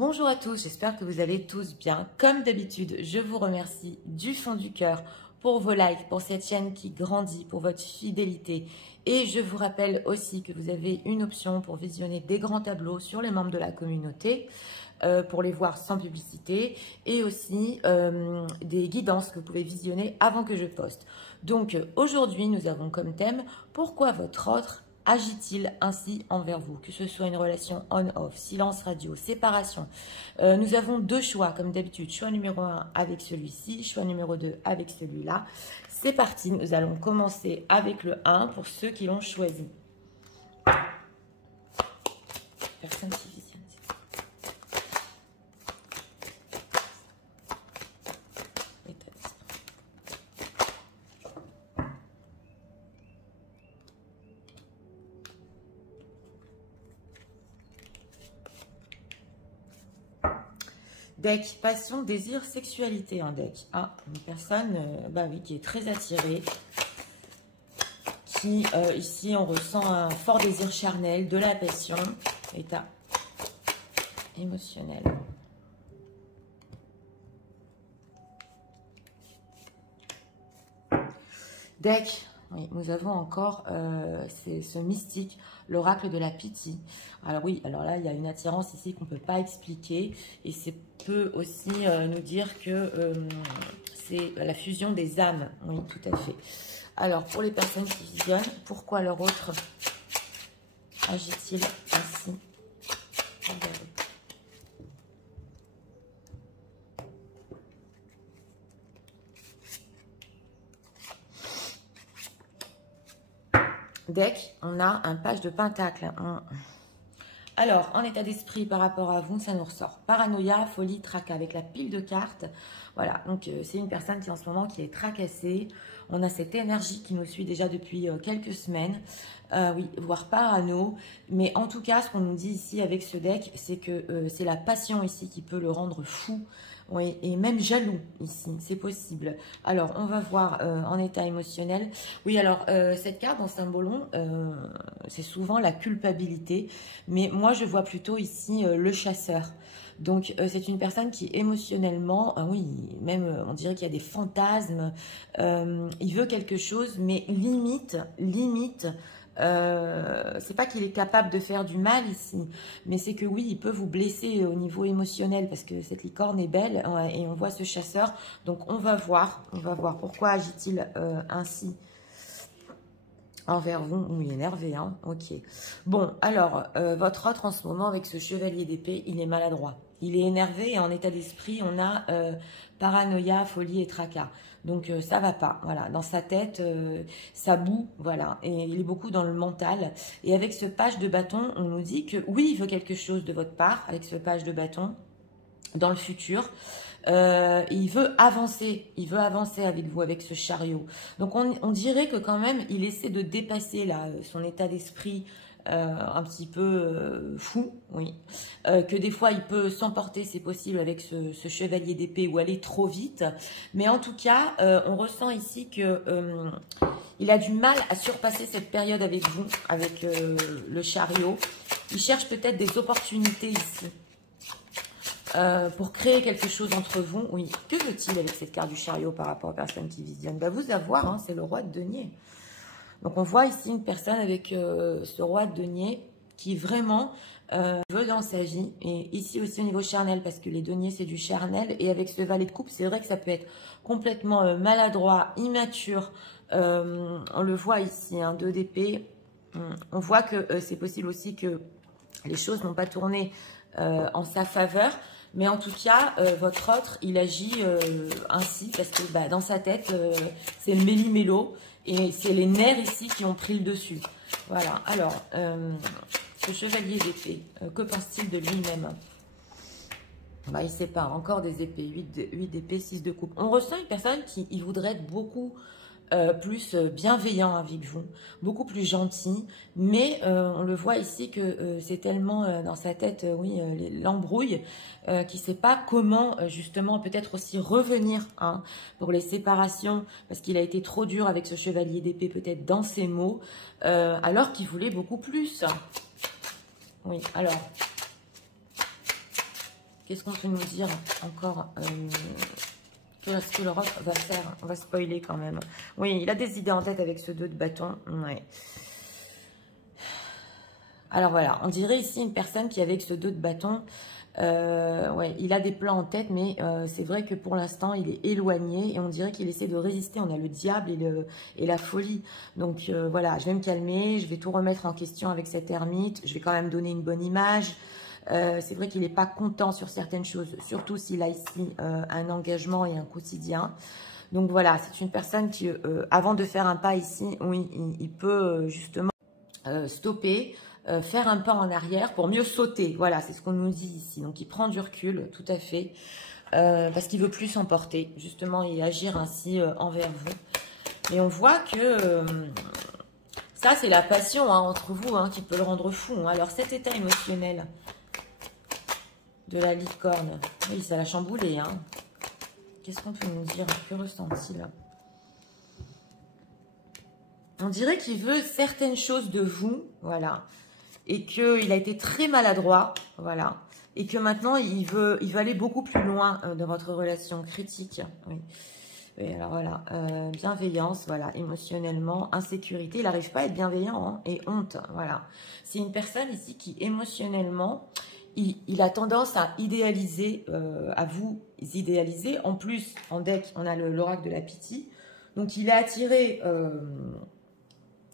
Bonjour à tous, j'espère que vous allez tous bien. Comme d'habitude, je vous remercie du fond du cœur pour vos likes, pour cette chaîne qui grandit, pour votre fidélité. Et je vous rappelle aussi que vous avez une option pour visionner des grands tableaux sur les membres de la communauté, pour les voir sans publicité, et aussi des guidances que vous pouvez visionner avant que je poste. Donc aujourd'hui, nous avons comme thème « Pourquoi votre autre agit-il ainsi envers vous ?» Que ce soit une relation on-off, silence radio, séparation. Nous avons deux choix, comme d'habitude. Choix numéro 1 avec celui-ci, choix numéro 2 avec celui-là. C'est parti, nous allons commencer avec le 1 pour ceux qui l'ont choisi. Personne qui visionne. Deck, passion, désir, sexualité, un deck. Ah, une personne, bah oui, qui est très attirée, qui, ici, on ressent un fort désir charnel, de la passion, état émotionnel. Deck, oui, nous avons encore ce mystique, l'oracle de la pitié. Alors oui, alors là, il y a une attirance ici qu'on ne peut pas expliquer. Et c'est peut aussi nous dire que c'est la fusion des âmes. Oui, tout à fait. Alors, pour les personnes qui visionnent, pourquoi leur autre agit-il ainsi? Deck, on a un page de pentacle. Alors, en état d'esprit par rapport à vous, ça nous ressort paranoïa, folie, tracas avec la pile de cartes. Voilà, donc c'est une personne qui en ce moment qui est tracassée. On a cette énergie qui nous suit déjà depuis quelques semaines. Oui, voire parano. Mais en tout cas, ce qu'on nous dit ici avec ce deck, c'est que c'est la passion ici qui peut le rendre fou. Oui, et même jaloux ici, c'est possible. Alors, on va voir en état émotionnel. Oui, alors, cette carte dans Symbolon, c'est souvent la culpabilité. Mais moi, je vois plutôt ici le chasseur. Donc, c'est une personne qui émotionnellement, oui, même on dirait qu'il y a des fantasmes. Il veut quelque chose, mais limite, c'est pas qu'il est capable de faire du mal ici, mais c'est que oui, il peut vous blesser au niveau émotionnel parce que cette licorne est belle et on voit ce chasseur. Donc on va voir pourquoi agit-il ainsi envers vous. Oui, énervé, hein. Ok. Bon, alors votre autre en ce moment avec ce chevalier d'épée, il est maladroit. Il est énervé et en état d'esprit, on a paranoïa, folie et tracas. Donc ça va pas, voilà. Dans sa tête, ça boue, voilà. Et il est beaucoup dans le mental. Et avec ce page de bâton, on nous dit que oui, il veut quelque chose de votre part, avec ce page de bâton, dans le futur. Il veut avancer avec vous, avec ce chariot. Donc on dirait que quand même, il essaie de dépasser là, son état d'esprit un petit peu fou, oui. Que des fois il peut s'emporter, c'est possible, avec ce chevalier d'épée ou aller trop vite. Mais en tout cas, on ressent ici que il a du mal à surpasser cette période avec vous, avec le chariot. Il cherche peut-être des opportunités ici. Pour créer quelque chose entre vous. Oui, que veut-il avec cette carte du chariot par rapport aux personnes qui visionnent? Bah, vous avoir, hein, c'est le roi de denier. Donc on voit ici une personne avec ce roi de denier qui vraiment veut dans sa vie. Et ici aussi au niveau charnel, parce que les deniers c'est du charnel. Et avec ce valet de coupe, c'est vrai que ça peut être complètement maladroit, immature. On le voit ici, hein, 2 d'épée. On voit que c'est possible aussi que les choses n'ont pas tourné en sa faveur. Mais en tout cas, votre autre, il agit ainsi parce que bah, dans sa tête, c'est le méli-mélo et c'est les nerfs ici qui ont pris le dessus. Voilà. Alors, ce chevalier d'épée, que pense-t-il de lui-même? Bah, il sépare encore des épées, 8 d'épée, 6 de coupe. On ressent une personne qui voudrait être beaucoup plus bienveillant avec vous, beaucoup plus gentil, mais on le voit ici que c'est tellement dans sa tête, oui, l'embrouille, qui ne sait pas comment justement peut-être aussi revenir, hein, pour les séparations, parce qu'il a été trop dur avec ce chevalier d'épée peut-être dans ses mots, alors qu'il voulait beaucoup plus. Oui, alors... Qu'est-ce qu'on peut nous dire encore qu'est-ce que l'Europe va faire? On va spoiler quand même. Oui, il a des idées en tête avec ce 2 de bâton. Ouais. Alors voilà, on dirait ici une personne qui avec ce 2 de bâton, ouais, il a des plans en tête, mais c'est vrai que pour l'instant, il est éloigné et on dirait qu'il essaie de résister. On a le diable et la folie. Donc voilà, je vais me calmer, je vais tout remettre en question avec cette ermite. Je vais quand même donner une bonne image. C'est vrai qu'il n'est pas content sur certaines choses, surtout s'il a ici un engagement et un quotidien. Donc voilà, c'est une personne qui, avant de faire un pas ici, oui, il peut justement stopper, faire un pas en arrière pour mieux sauter. Voilà, c'est ce qu'on nous dit ici. Donc il prend du recul, tout à fait, parce qu'il veut plus s'emporter, justement, et agir ainsi envers vous. Et on voit que... ça, c'est la passion entre vous qui peut le rendre fou. Alors, cet état émotionnel de la licorne, oui, ça l'a chamboulé. Qu'est-ce qu'on peut nous dire? Que ressent-il? On dirait qu'il veut certaines choses de vous, voilà, et qu'il a été très maladroit, voilà, et que maintenant, il veut aller beaucoup plus loin de votre relation critique. Oui. Oui, alors voilà, bienveillance, voilà, émotionnellement, insécurité, il n'arrive pas à être bienveillant, et honte, voilà. C'est une personne ici qui, émotionnellement, il a tendance à idéaliser, à vous idéaliser. En plus, en deck, on a l'oracle de la pitié. Donc, il est attiré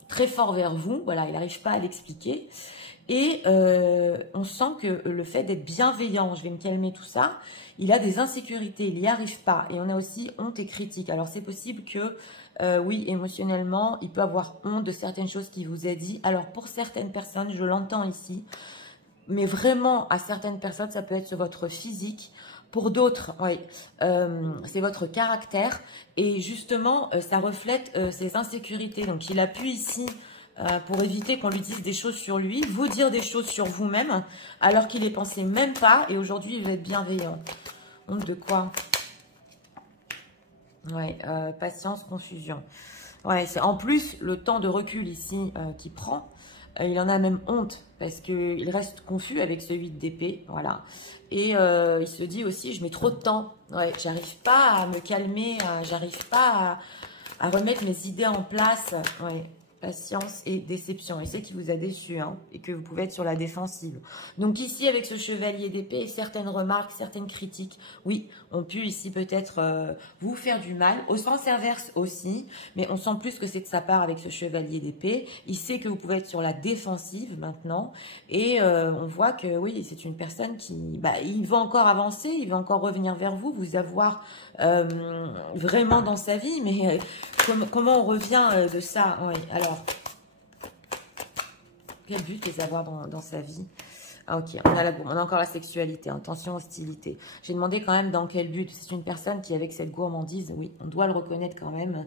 très fort vers vous. Voilà, il n'arrive pas à l'expliquer. Et on sent que le fait d'être bienveillant, je vais me calmer tout ça, il a des insécurités, il n'y arrive pas. Et on a aussi honte et critique. Alors, c'est possible que, oui, émotionnellement, il peut avoir honte de certaines choses qu'il vous a dit. Alors, pour certaines personnes, je l'entends ici, mais vraiment, à certaines personnes, ça peut être sur votre physique. Pour d'autres, oui, c'est votre caractère. Et justement, ça reflète ses insécurités. Donc, il a pu ici, pour éviter qu'on lui dise des choses sur lui, vous dire des choses sur vous-même, alors qu'il les pensait même pas. Et aujourd'hui, il va être bienveillant. Honte de quoi? Ouais, patience, confusion. Ouais, c'est en plus le temps de recul ici qu'il prend. Il en a même honte parce qu'il reste confus avec ce 8 d'épée, voilà. Et il se dit aussi, je mets trop de temps. Ouais, j'arrive pas à me calmer, j'arrive pas à remettre mes idées en place. Ouais, patience et déception. Et c'est qui vous a déçu et que vous pouvez être sur la défensive. Donc ici, avec ce chevalier d'épée, certaines remarques, certaines critiques, oui, ont pu ici peut-être vous faire du mal. Au sens inverse aussi, mais on sent plus que c'est de sa part avec ce chevalier d'épée. Il sait que vous pouvez être sur la défensive maintenant. Et on voit que oui, c'est une personne qui, il va encore avancer, il va encore revenir vers vous, vous avoir vraiment dans sa vie. Mais comment on revient de ça? Oui, alors, quel but les avoir dans sa vie? Ah, ok, on a encore la sexualité, tension, hostilité. J'ai demandé quand même dans quel but. C'est une personne qui, avec cette gourmandise, oui, on doit le reconnaître quand même,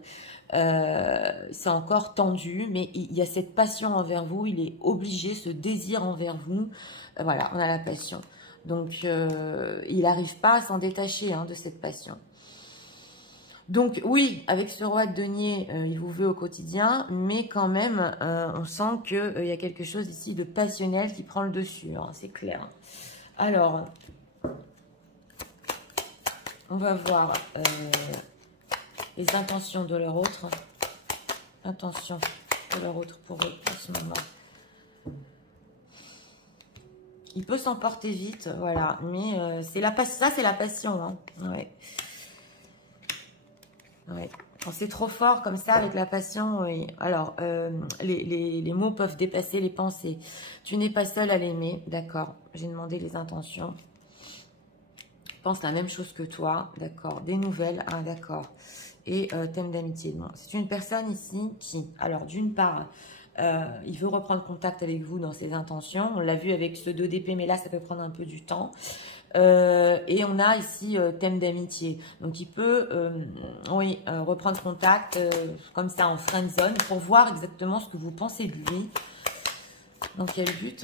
c'est encore tendu, mais il y a cette passion envers vous, il est obligé, ce désir envers vous. Voilà, on a la passion. Donc, il n'arrive pas à s'en détacher de cette passion. Donc oui, avec ce roi de denier, il vous veut au quotidien, mais quand même, on sent qu'il y a quelque chose ici de passionnel qui prend le dessus, c'est clair. Alors, on va voir les intentions de leur autre. Intentions de leur autre pour eux en ce moment. Il peut s'emporter vite, voilà, mais ça c'est la passion, ouais. Ouais. Quand c'est trop fort comme ça avec la passion, oui. Alors, les mots peuvent dépasser les pensées. Tu n'es pas seul à l'aimer, d'accord. J'ai demandé les intentions. Pense la même chose que toi, d'accord. Des nouvelles, d'accord. Et thème d'amitié. Bon, c'est une personne ici qui, alors d'une part, il veut reprendre contact avec vous dans ses intentions. On l'a vu avec ce 2 d'épée, mais là, ça peut prendre un peu du temps. Et on a ici thème d'amitié. Donc, il peut oui, reprendre contact comme ça en friend zone pour voir exactement ce que vous pensez de lui. Dans quel but?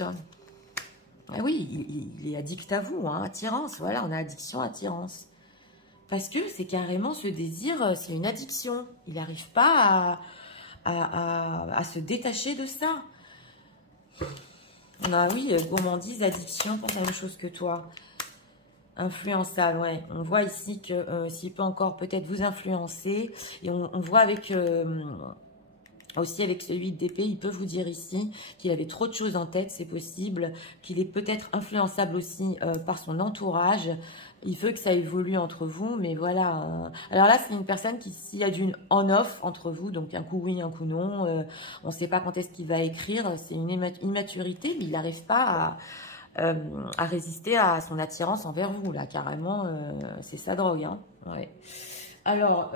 Ah oui, il est addict à vous, attirance. Voilà, on a addiction, attirance. Parce que c'est carrément ce désir, c'est une addiction. Il n'arrive pas à se détacher de ça. On a, oui, gourmandise, addiction, pense la même chose que toi. Influençable, ouais. On voit ici que s'il peut encore peut-être vous influencer. Et on voit avec aussi avec ce 8 d'épée, il peut vous dire ici qu'il avait trop de choses en tête, c'est possible. Qu'il est peut-être influençable aussi par son entourage. Il veut que ça évolue entre vous, mais voilà. Alors là, c'est une personne qui, s'il y a d'une on-off entre vous, donc un coup oui, un coup non, on ne sait pas quand est-ce qu'il va écrire, c'est une immaturité, mais il n'arrive pas à résister à son attirance envers vous, là, carrément, c'est sa drogue, hein. Ouais. Alors,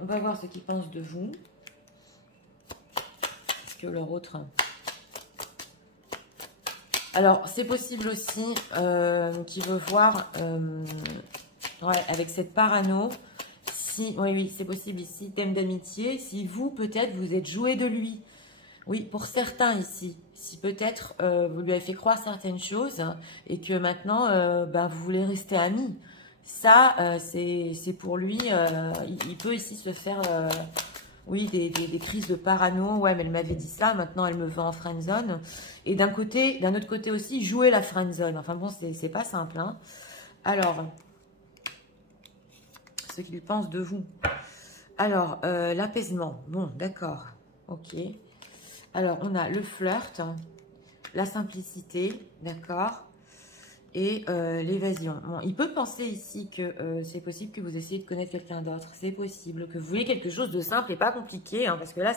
on va voir ce qu'il pense de vous. Est-ce que leur autre... Alors, c'est possible aussi qu'il veut voir, ouais, avec cette parano, si, oui, c'est possible ici, thème d'amitié, si vous, peut-être, vous êtes joué de lui. Oui, pour certains ici, si peut-être vous lui avez fait croire certaines choses et que maintenant, ben, vous voulez rester amis. Ça, c'est pour lui, il peut ici se faire, oui, des crises de parano. Ouais, mais elle m'avait dit ça, maintenant elle me veut en friendzone. Et d'un autre côté aussi, jouer la friendzone. Enfin bon, c'est pas simple, hein. Alors, ce qu'il pense de vous. Alors, l'apaisement. Bon, d'accord. Ok. Alors, on a le flirt, la simplicité, d'accord, et l'évasion. Bon, il peut penser ici que c'est possible que vous essayez de connaître quelqu'un d'autre. C'est possible que vous voulez quelque chose de simple et pas compliqué, hein, parce que là,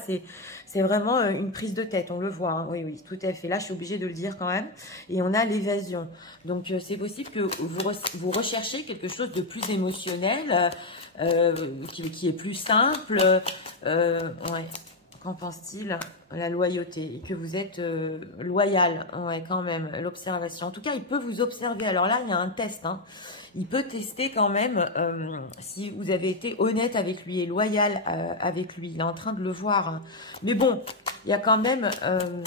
c'est vraiment une prise de tête, on le voit. Hein. Oui, oui, tout à fait. Là, je suis obligée de le dire quand même. Et on a l'évasion. Donc, c'est possible que vous recherchez quelque chose de plus émotionnel, qui est plus simple. Ouais. Qu'en pense-t-il? La loyauté, et que vous êtes loyal, ouais, quand même, l'observation. En tout cas, il peut vous observer. Alors là, il y a un test, hein. Il peut tester quand même si vous avez été honnête avec lui et loyal avec lui. Il est en train de le voir, hein. Mais bon, il y a quand même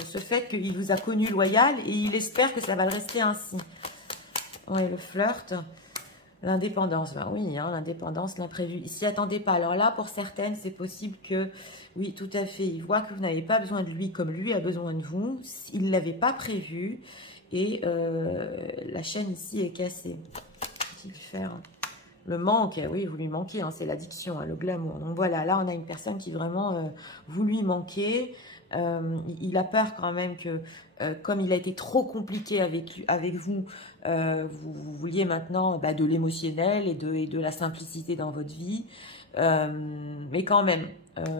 ce fait qu'il vous a connu loyal et il espère que ça va le rester ainsi. Ouais, le flirt. L'indépendance, ben oui, hein, l'indépendance, l'imprévu. Il s'y attendait pas. Alors là, pour certaines, c'est possible que, oui, tout à fait, il voit que vous n'avez pas besoin de lui comme lui a besoin de vous. Il ne l'avait pas prévu. Et la chaîne ici est cassée. Qu'est-il faire? Le manque, oui, vous lui manquez, hein, c'est l'addiction, hein, le glamour. Donc voilà, là, on a une personne qui vraiment, vous lui manquez. Il a peur quand même que, comme il a été trop compliqué avec vous, vous vouliez maintenant de l'émotionnel et de la simplicité dans votre vie. Mais quand même,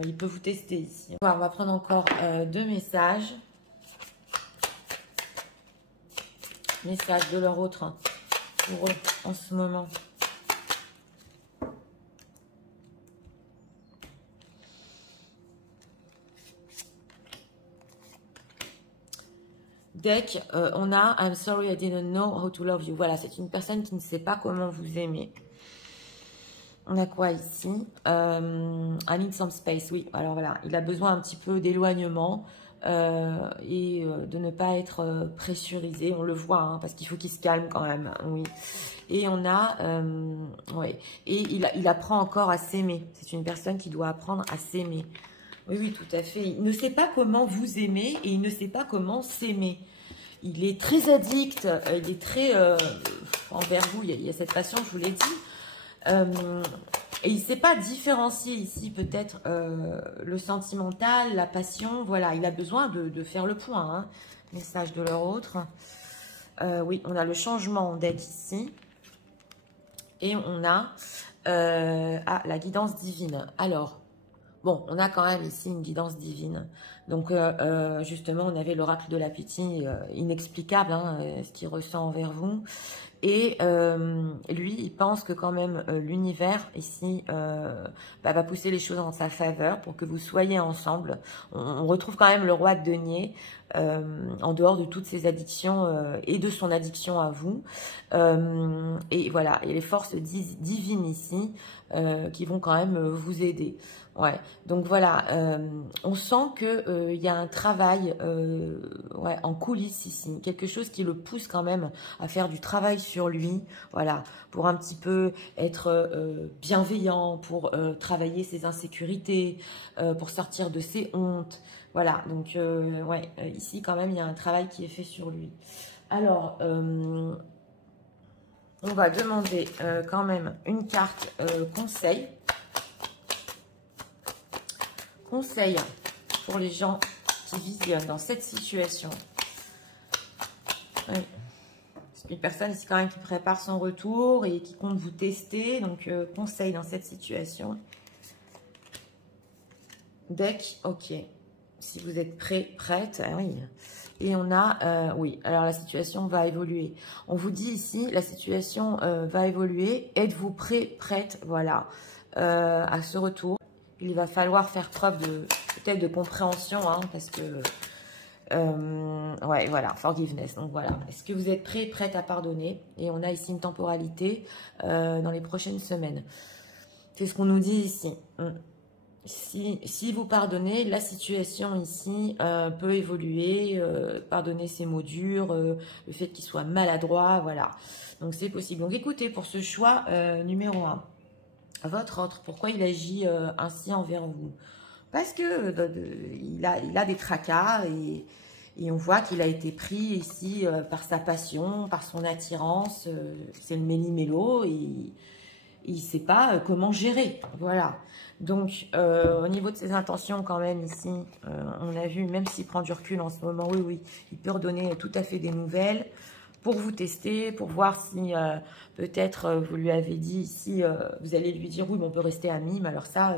il peut vous tester ici. On va prendre encore 2 messages. Messages de leur autre, hein, pour eux en ce moment. Deck, on a I'm sorry I didn't know how to love you. Voilà, c'est une personne qui ne sait pas comment vous aimer. On a quoi ici? I need some space. Oui, alors voilà, il a besoin un petit peu d'éloignement et de ne pas être pressurisé. On le voit, hein, parce qu'il faut qu'il se calme quand même. Oui. Et on a, ouais, et il apprend encore à s'aimer. C'est une personne qui doit apprendre à s'aimer. Oui, oui, tout à fait. Il ne sait pas comment vous aimer et il ne sait pas comment s'aimer. Il est très addict, il est très... envers vous, il y a cette passion, je vous l'ai dit. Et il ne sait pas différencier ici peut-être le sentimental, la passion. Voilà, il a besoin de faire le point. Hein. Message de leur autre. Oui, on a le changement en deck ici. Et on a la guidance divine. Alors... Bon, on a quand même ici une guidance divine. Donc, justement, on avait l'oracle de l'appétit inexplicable, hein, ce qu'il ressent envers vous. Et lui, il pense que quand même l'univers ici va pousser les choses en sa faveur pour que vous soyez ensemble. On retrouve quand même le roi de denier en dehors de toutes ses addictions et de son addiction à vous. Et voilà, il y a les forces divines ici qui vont quand même vous aider. Ouais, donc voilà, on sent que il y a un travail ouais, en coulisses ici, quelque chose qui le pousse quand même à faire du travail sur lui, voilà, pour un petit peu être bienveillant, pour travailler ses insécurités, pour sortir de ses hontes, voilà, donc ouais, ici quand même il y a un travail qui est fait sur lui. Alors, on va demander quand même une carte conseil. Conseil pour les gens qui visionnent dans cette situation. Oui. C'est une personne ici quand même qui prépare son retour et qui compte vous tester. Donc, conseil dans cette situation. Deck, ok. Si vous êtes prêt, prête, oui. Et on a, oui, alors la situation va évoluer. On vous dit ici, la situation va évoluer. Êtes-vous prêt, prête, voilà, à ce retour. Il va falloir faire preuve de peut-être de compréhension, hein, parce que, ouais, voilà, forgiveness. Donc voilà, est-ce que vous êtes prêt, prête à pardonner? Et on a ici une temporalité dans les prochaines semaines. C'est ce qu'on nous dit ici. Si vous pardonnez, la situation ici peut évoluer. Pardonner ces mots durs, le fait qu'il soit maladroit, voilà. Donc c'est possible. Donc écoutez, pour ce choix numéro 1, votre autre, pourquoi il agit ainsi envers vous? Parce que il a des tracas et on voit qu'il a été pris ici par sa passion, par son attirance. C'est le méli-mélo et il ne sait pas comment gérer. Voilà. Donc, au niveau de ses intentions quand même ici, on a vu, même s'il prend du recul en ce moment, oui, oui, il peut redonner tout à fait des nouvelles pour vous tester, pour voir si peut-être vous lui avez dit ici, vous allez lui dire oui, mais on peut rester amis, mais alors ça,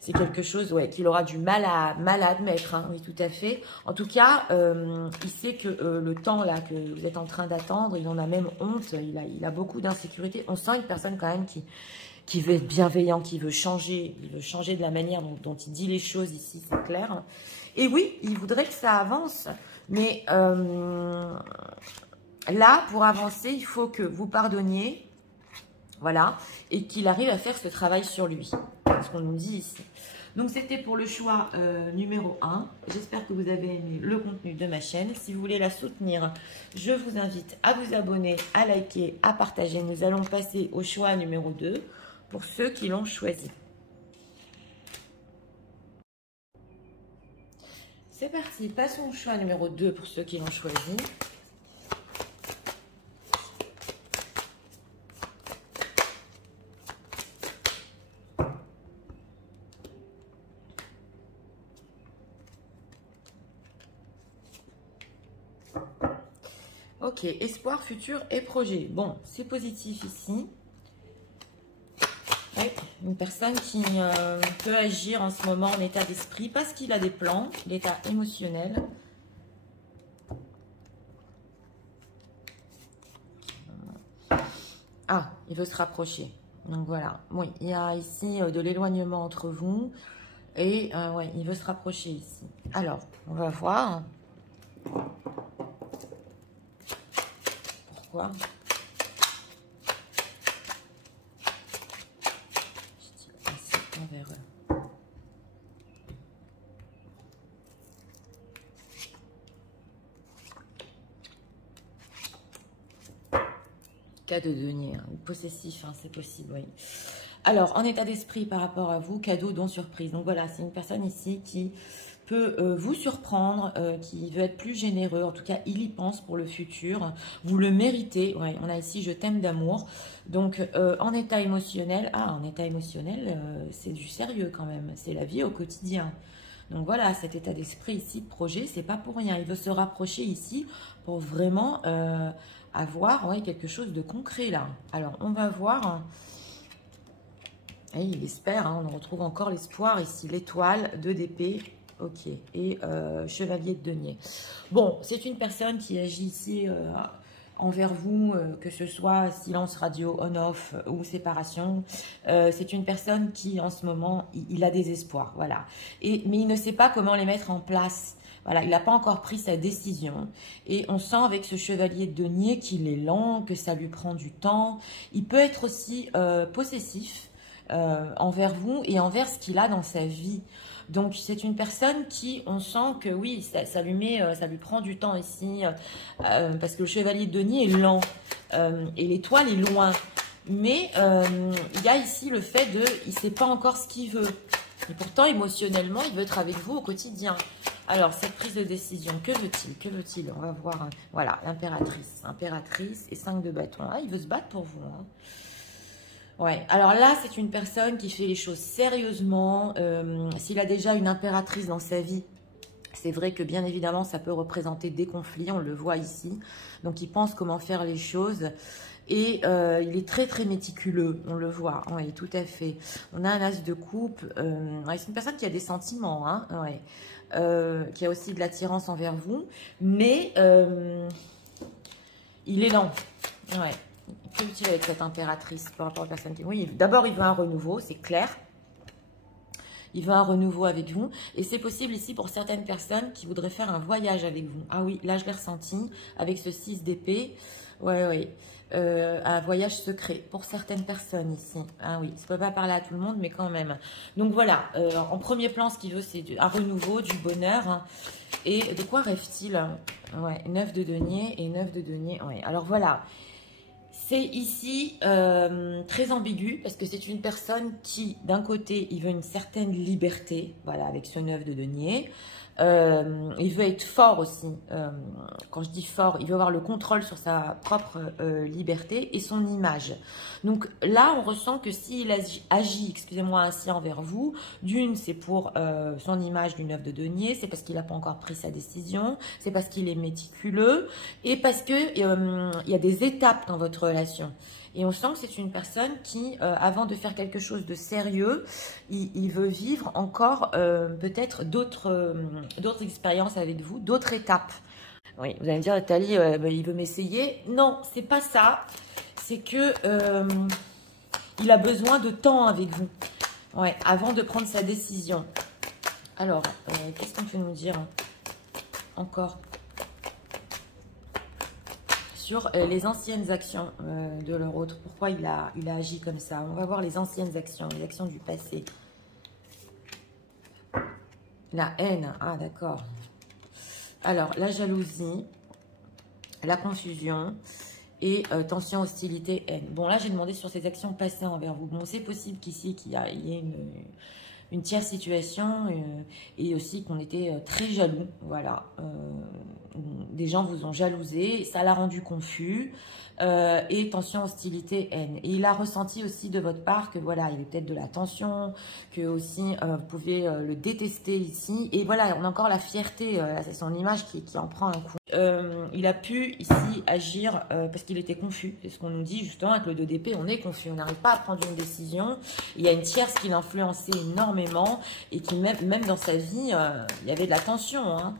c'est quelque chose ouais, qu'il aura du mal à admettre, hein, oui, tout à fait. En tout cas, il sait que le temps là que vous êtes en train d'attendre, il en a même honte, il a beaucoup d'insécurité. On sent une personne quand même qui veut être bienveillant, qui veut changer, de la manière dont il dit les choses ici, c'est clair. Et oui, il voudrait que ça avance, mais là, pour avancer, il faut que vous pardonniez, voilà, et qu'il arrive à faire ce travail sur lui. C'est ce qu'on nous dit ici. Donc, c'était pour le choix numéro 1. J'espère que vous avez aimé le contenu de ma chaîne. Si vous voulez la soutenir, je vous invite à vous abonner, à liker, à partager. Nous allons passer au choix numéro 2 pour ceux qui l'ont choisi. C'est parti, passons au choix numéro 2 pour ceux qui l'ont choisi. Ok, espoir, futur et projet. Bon, c'est positif ici. Ouais, une personne qui peut agir en ce moment en état d'esprit parce qu'il a des plans, l'état émotionnel. Ah, il veut se rapprocher. Donc voilà, oui, il y a ici de l'éloignement entre vous et ouais, il veut se rapprocher ici. Alors, on va voir. Pourquoi ? Envers eux. Cadeau de denier, hein, possessif, hein, c'est possible, oui. Alors, en état d'esprit par rapport à vous, cadeau, don, surprise. Donc voilà, c'est une personne ici qui peut vous surprendre, qui veut être plus généreux. En tout cas, il y pense pour le futur. Vous le méritez. Ouais, on a ici « je t'aime d'amour ». Donc, en état émotionnel, c'est du sérieux quand même. C'est la vie au quotidien. Donc voilà, cet état d'esprit ici, projet, c'est pas pour rien. Il veut se rapprocher ici pour vraiment avoir ouais, quelque chose de concret là. Alors, on va voir. Et il espère, hein, on retrouve encore l'espoir ici, l'étoile, 2 d'épée, ok, et chevalier de denier. Bon, c'est une personne qui agit ici envers vous, que ce soit silence radio, on-off ou séparation. C'est une personne qui, en ce moment, il a des espoirs, voilà. Mais il ne sait pas comment les mettre en place. Voilà, il n'a pas encore pris sa décision. Et on sent avec ce chevalier de denier qu'il est lent, que ça lui prend du temps. Il peut être aussi possessif. Envers vous et envers ce qu'il a dans sa vie. Donc, c'est une personne qui, on sent que oui, ça lui prend du temps ici, parce que le chevalier de denier est lent et l'étoile est loin. Mais il y a ici le fait il ne sait pas encore ce qu'il veut. Et pourtant, émotionnellement, il veut être avec vous au quotidien. Alors, cette prise de décision, que veut-il? Que veut-il? On va voir. Hein. Voilà, l'impératrice. Impératrice et 5 de bâton. Ah, il veut se battre pour vous. Hein. Ouais, alors là, c'est une personne qui fait les choses sérieusement. S'il a déjà une impératrice dans sa vie, c'est vrai que bien évidemment, ça peut représenter des conflits. On le voit ici. Donc, il pense comment faire les choses. Et il est très très méticuleux, on le voit, oui, tout à fait. On a un as de coupe, ouais, c'est une personne qui a des sentiments, hein, ouais, qui a aussi de l'attirance envers vous, mais il est lent, ouais. Que veut-il avec cette impératrice par rapport aux personnes qui... Oui, d'abord il veut un renouveau, c'est clair. Il veut un renouveau avec vous. Et c'est possible ici pour certaines personnes qui voudraient faire un voyage avec vous. Ah oui, là je l'ai ressenti avec ce 6 d'épée. Ouais, ouais. Un voyage secret pour certaines personnes ici. Ah oui, ça ne peut pas parler à tout le monde, mais quand même. Donc voilà, en premier plan, ce qu'il veut, c'est un renouveau, du bonheur. Hein. Et de quoi rêve-t-il? Ouais, 9 de denier et 9 de denier. Ouais. Alors voilà, c'est ici très ambigu parce que c'est une personne qui, d'un côté, il veut une certaine liberté, voilà, avec ce 9 de denier. Il veut être fort aussi. Quand je dis fort, il veut avoir le contrôle sur sa propre liberté et son image. Donc là, on ressent que s'il agit, excusez-moi, ainsi envers vous, d'une, c'est pour son image du 9 de denier, c'est parce qu'il n'a pas encore pris sa décision, c'est parce qu'il est méticuleux et parce que il y a des étapes dans votre relation. Et on sent que c'est une personne qui, avant de faire quelque chose de sérieux, il veut vivre encore peut-être d'autres expériences avec vous, d'autres étapes. Oui, vous allez me dire, Nathalie, il veut m'essayer. Non, c'est pas ça. C'est que il a besoin de temps avec vous. Ouais, avant de prendre sa décision. Alors, qu'est-ce qu'on peut nous dire encore sur les anciennes actions de leur autre. Pourquoi il a agi comme ça? On va voir les anciennes actions, les actions du passé. La haine, ah d'accord. Alors, la jalousie, la confusion et tension, hostilité, haine. Bon, là, j'ai demandé sur ces actions passées envers vous. Bon, c'est possible qu'ici, qu'il y ait une tierce situation et aussi qu'on était très jaloux, voilà. Des gens vous ont jalousé, ça l'a rendu confus, et tension, hostilité, haine. Et il a ressenti aussi de votre part que voilà, il y avait peut-être de la tension, que aussi vous pouvez le détester ici. Et voilà, on a encore la fierté, c'est son image qui en prend un coup. Il a pu ici agir parce qu'il était confus. C'est ce qu'on nous dit justement avec le 2 d'épée, on est confus, on n'arrive pas à prendre une décision. Il y a une tierce qui l'influençait énormément et qui même dans sa vie, il y avait de la tension. Hein.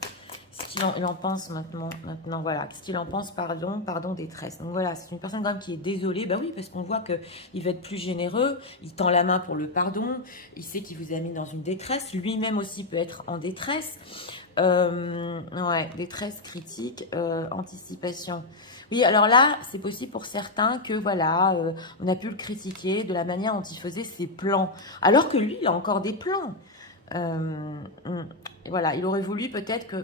Qu'est-ce qu'il en pense maintenant, voilà. Qu'est-ce qu'il en pense, pardon, détresse. Donc voilà, c'est une personne quand même qui est désolée. Bah oui, parce qu'on voit qu'il veut être plus généreux. Il tend la main pour le pardon. Il sait qu'il vous a mis dans une détresse. Lui-même aussi peut être en détresse. Ouais, détresse critique, anticipation. Oui, alors là, c'est possible pour certains que voilà, on a pu le critiquer de la manière dont il faisait ses plans. Alors que lui, il a encore des plans. Voilà, il aurait voulu peut-être que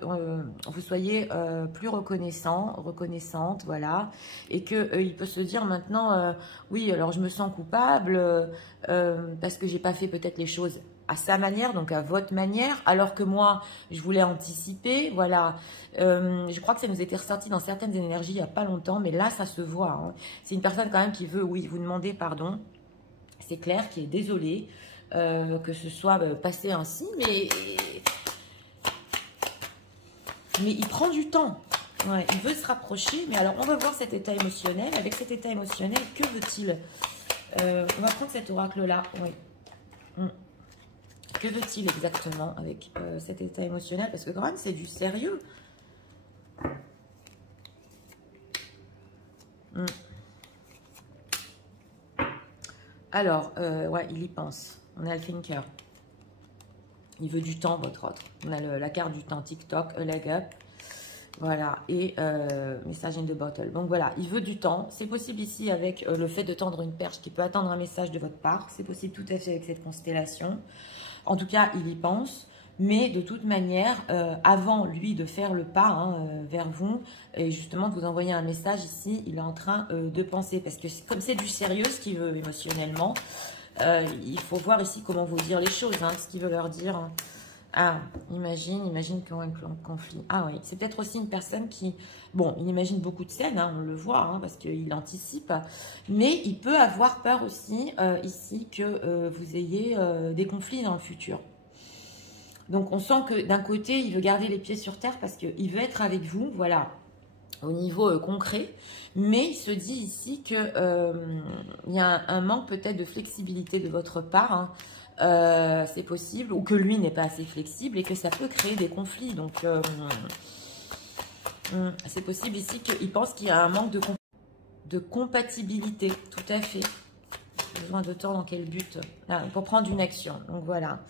vous soyez plus reconnaissante, voilà, et que il peut se dire maintenant, oui, alors je me sens coupable parce que j'ai pas fait peut-être les choses à sa manière, donc à votre manière, alors que moi, je voulais anticiper, voilà. Je crois que ça nous était ressorti dans certaines énergies il n'y a pas longtemps, mais là, ça se voit. Hein. C'est une personne quand même qui veut, oui, vous demander pardon, c'est clair, qui est désolée. Que ce soit passé ainsi, mais il prend du temps. Ouais, il veut se rapprocher, mais alors on va voir cet état émotionnel. Avec cet état émotionnel, que veut-il? On va prendre cet oracle-là. Oui. Que veut-il exactement avec cet état émotionnel? Parce que quand même, c'est du sérieux. Alors, ouais, il y pense. On a le thinker. Il veut du temps, votre autre. On a la carte du temps, TikTok, a leg up. Voilà, et message in the bottle. Donc voilà, il veut du temps. C'est possible ici avec le fait de tendre une perche qui peut attendre un message de votre part. C'est possible tout à fait avec cette constellation. En tout cas, il y pense. Mais de toute manière, avant lui de faire le pas vers vous, et justement de vous envoyer un message ici, il est en train de penser. Parce que comme c'est du sérieux ce qu'il veut émotionnellement, il faut voir ici comment vous dire les choses, ce qu'il veut leur dire. Ah, imagine qu'il y a un conflit. Ah oui, c'est peut-être aussi une personne qui... Bon, il imagine beaucoup de scènes, hein, on le voit, hein, parce qu'il anticipe. Mais il peut avoir peur aussi, ici, que vous ayez des conflits dans le futur. Donc, on sent que d'un côté, il veut garder les pieds sur terre parce qu'il veut être avec vous, voilà, au niveau concret. Mais il se dit ici qu'il y a un manque peut-être de flexibilité de votre part, hein. C'est possible, ou que lui n'est pas assez flexible et que ça peut créer des conflits. Donc, c'est possible ici qu'il pense qu'il y a un manque de compatibilité. Tout à fait. Besoin de temps dans quel but? Pour prendre une action. Donc, voilà.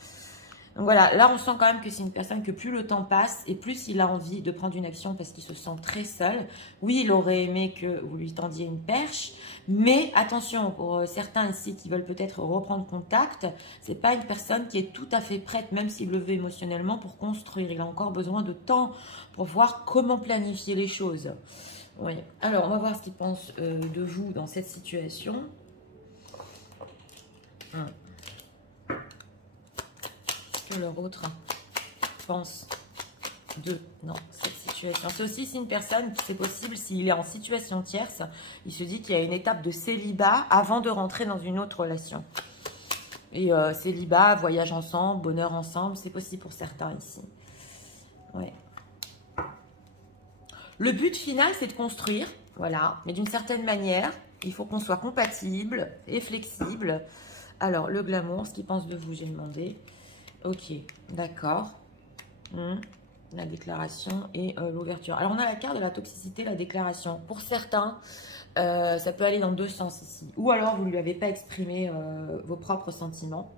Donc voilà, là on sent quand même que c'est une personne que plus le temps passe et plus il a envie de prendre une action parce qu'il se sent très seul. Oui, il aurait aimé que vous lui tendiez une perche, mais attention, pour certains ici qui veulent peut-être reprendre contact, c'est pas une personne qui est tout à fait prête, même s'il le veut émotionnellement, pour construire. Il a encore besoin de temps pour voir comment planifier les choses. Oui. Alors, on va voir ce qu'il pense de vous dans cette situation. Que leur autre pense dans cette situation. C'est aussi si une personne, c'est possible, s'il est en situation tierce, il se dit qu'il y a une étape de célibat avant de rentrer dans une autre relation. Et célibat, voyage ensemble, bonheur ensemble, c'est possible pour certains ici. Ouais. Le but final, c'est de construire, voilà, mais d'une certaine manière, il faut qu'on soit compatible et flexible. Alors, le glamour, ce qu'il pense de vous, j'ai demandé. Ok, d'accord. La déclaration et l'ouverture. Alors, on a la carte de la toxicité, la déclaration. Pour certains, ça peut aller dans deux sens ici. Ou alors, vous ne lui avez pas exprimé vos propres sentiments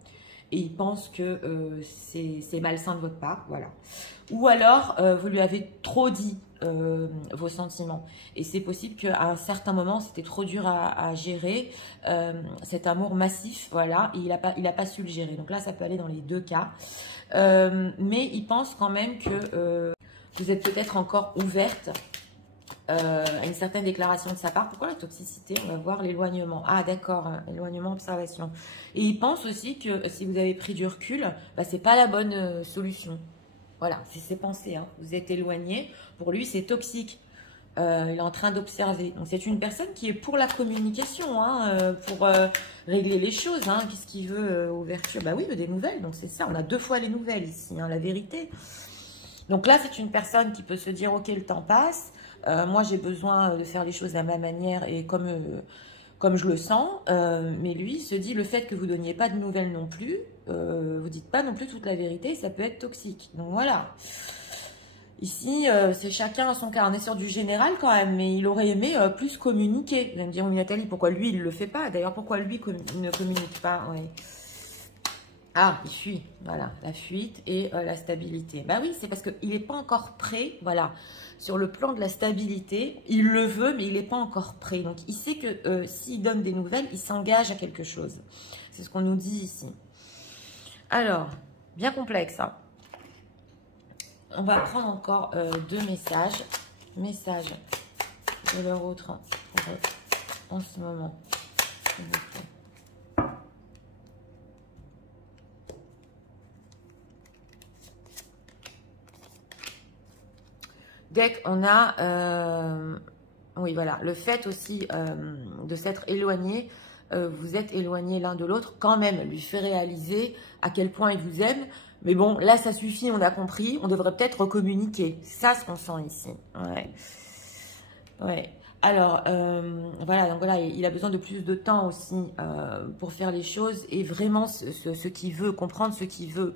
et il pense que c'est malsain de votre part, voilà. Ou alors, vous lui avez trop dit vos sentiments. Et c'est possible qu'à un certain moment, c'était trop dur à gérer, cet amour massif, voilà, et il a pas su le gérer. Donc là, ça peut aller dans les deux cas. Mais il pense quand même que vous êtes peut-être encore ouverte à une certaine déclaration de sa part. Pourquoi la toxicité? On va voir l'éloignement. Ah d'accord, hein, éloignement, observation. Et il pense aussi que si vous avez pris du recul, bah, c'est pas la bonne solution. Voilà, c'est ses pensées. Hein. Vous êtes éloigné. Pour lui, c'est toxique. Il est en train d'observer. Donc, c'est une personne qui est pour la communication, hein, pour régler les choses. Hein. Qu'est-ce qu'il veut? Ouverture. Bah oui, il veut des nouvelles. Donc, c'est ça. On a deux fois les nouvelles ici, hein, la vérité. Donc là, c'est une personne qui peut se dire, ok, le temps passe. Moi, j'ai besoin de faire les choses à ma manière et comme je le sens. Mais lui, il se dit, le fait que vous ne donniez pas de nouvelles non plus, vous dites pas non plus toute la vérité, ça peut être toxique. Donc voilà. Ici, c'est chacun à son cas. On est sur du général quand même, mais il aurait aimé plus communiquer. Vous allez me dire, oui, Nathalie, pourquoi lui, il ne le fait pas? D'ailleurs, pourquoi lui ne communique pas? Ouais. Ah, il fuit. Voilà, la fuite et la stabilité. Bah oui, c'est parce qu'il n'est pas encore prêt, voilà, sur le plan de la stabilité. Il le veut, mais il n'est pas encore prêt. Donc, il sait que s'il donne des nouvelles, il s'engage à quelque chose. C'est ce qu'on nous dit ici. Alors, bien complexe, hein. On va prendre encore deux messages. Messages de leur autre en ce moment. Dès qu'on a, oui voilà, le fait aussi de s'être éloigné, vous êtes éloignés l'un de l'autre, quand même, lui fait réaliser à quel point il vous aime. Mais bon, là, ça suffit, on a compris. On devrait peut-être recommuniquer. C'est ça ce qu'on sent ici. Ouais. Ouais. Alors, voilà, donc voilà, il a besoin de plus de temps aussi pour faire les choses et vraiment ce qu'il veut, comprendre ce qu'il veut.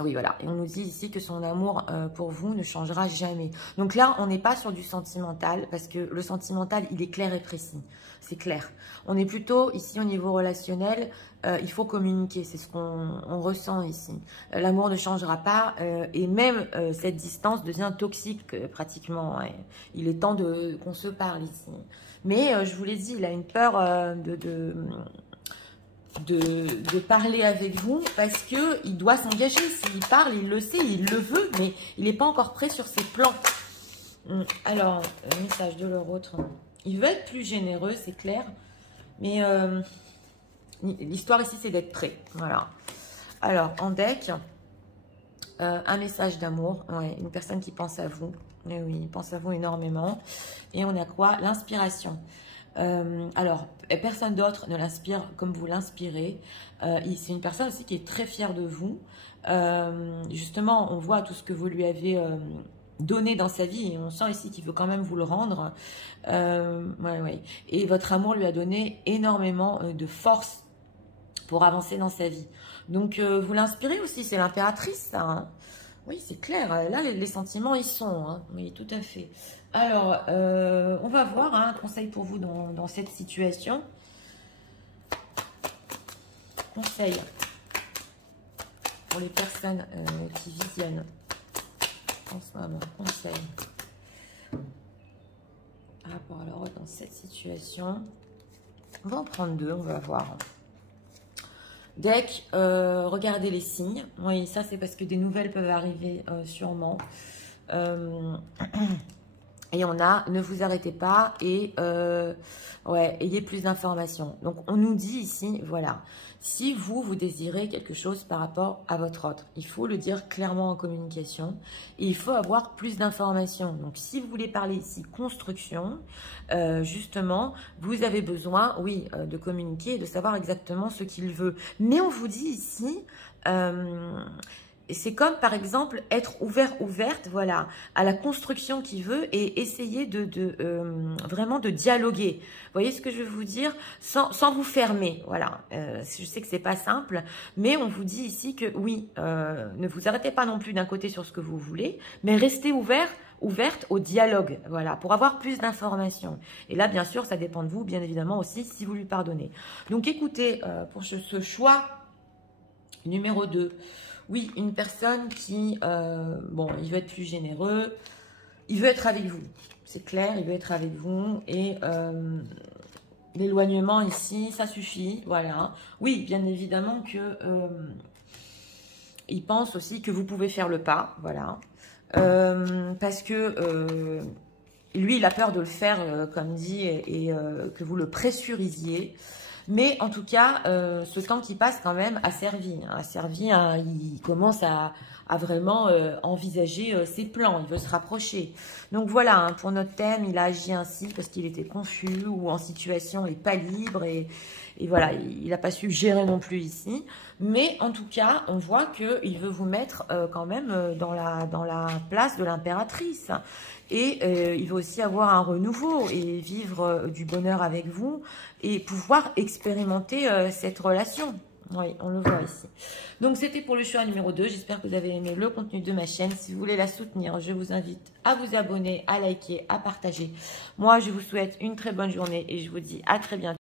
Oui, voilà. Et on nous dit ici que son amour pour vous ne changera jamais. Donc là, on n'est pas sur du sentimental parce que le sentimental, il est clair et précis. C'est clair. On est plutôt ici au niveau relationnel. Il faut communiquer. C'est ce qu'on ressent ici. L'amour ne changera pas et même cette distance devient toxique pratiquement. Ouais. Il est temps qu'on se parle ici. Mais je vous l'ai dit, il a une peur de parler avec vous parce qu'il doit s'engager. S'il parle, il le sait, il le veut, mais il n'est pas encore prêt sur ses plans. Alors, message de leur autre. Il veut être plus généreux, c'est clair, mais l'histoire ici, c'est d'être prêt. Voilà. Alors, en deck, un message d'amour. Ouais, une personne qui pense à vous. Et oui, il pense à vous énormément. Et on a quoi? L'inspiration. Alors, personne d'autre ne l'inspire comme vous l'inspirez. C'est une personne aussi qui est très fière de vous. Justement, on voit tout ce que vous lui avez donné dans sa vie. Et on sent ici qu'il veut quand même vous le rendre. Ouais. Et votre amour lui a donné énormément de force pour avancer dans sa vie. Donc, vous l'inspirez aussi. C'est l'impératrice, ça, hein. Oui, c'est clair. Là, les sentiments, ils sont. Hein. Oui, tout à fait. Alors, on va voir un conseil pour vous dans cette situation. Conseil pour les personnes qui visionnent en ce moment. Conseil par rapport à leur dans cette situation. On va en prendre deux, on va voir. Deck, regardez les signes. Oui, ça c'est parce que des nouvelles peuvent arriver sûrement. Et on a, ne vous arrêtez pas et ouais, ayez plus d'informations. Donc, on nous dit ici, voilà, si vous désirez quelque chose par rapport à votre autre, il faut le dire clairement en communication et il faut avoir plus d'informations. Donc, si vous voulez parler ici construction, justement, vous avez besoin, oui, de communiquer et de savoir exactement ce qu'il veut. Mais on vous dit ici... c'est comme, par exemple, être ouverte, voilà, à la construction qu'il veut et essayer vraiment de dialoguer. Vous voyez ce que je veux vous dire? Sans vous fermer, voilà. Je sais que c'est pas simple, mais on vous dit ici que oui, ne vous arrêtez pas non plus d'un côté sur ce que vous voulez, mais restez ouverte au dialogue, voilà, pour avoir plus d'informations. Et là, bien sûr, ça dépend de vous, bien évidemment aussi, si vous lui pardonnez. Donc, écoutez, pour ce choix numéro 2, oui, une personne qui, bon, il veut être plus généreux, il veut être avec vous, c'est clair, il veut être avec vous et l'éloignement ici, ça suffit, voilà. Oui, bien évidemment que il pense aussi que vous pouvez faire le pas, voilà, parce que lui, il a peur de le faire, comme dit, et que vous le pressurisiez. Mais en tout cas, ce temps qui passe quand même a servi. Il commence à vraiment envisager ses plans. Il veut se rapprocher. Donc voilà, hein, pour notre thème, il a agi ainsi parce qu'il était confus ou en situation et pas libre. Et voilà, il n'a pas su gérer non plus ici. Mais en tout cas, on voit qu'il veut vous mettre quand même dans la place de l'impératrice. Et il veut aussi avoir un renouveau et vivre du bonheur avec vous et pouvoir expérimenter cette relation. Oui, on le voit ici. Donc, c'était pour le choix numéro 2. J'espère que vous avez aimé le contenu de ma chaîne. Si vous voulez la soutenir, je vous invite à vous abonner, à liker, à partager. Moi, je vous souhaite une très bonne journée et je vous dis à très bientôt.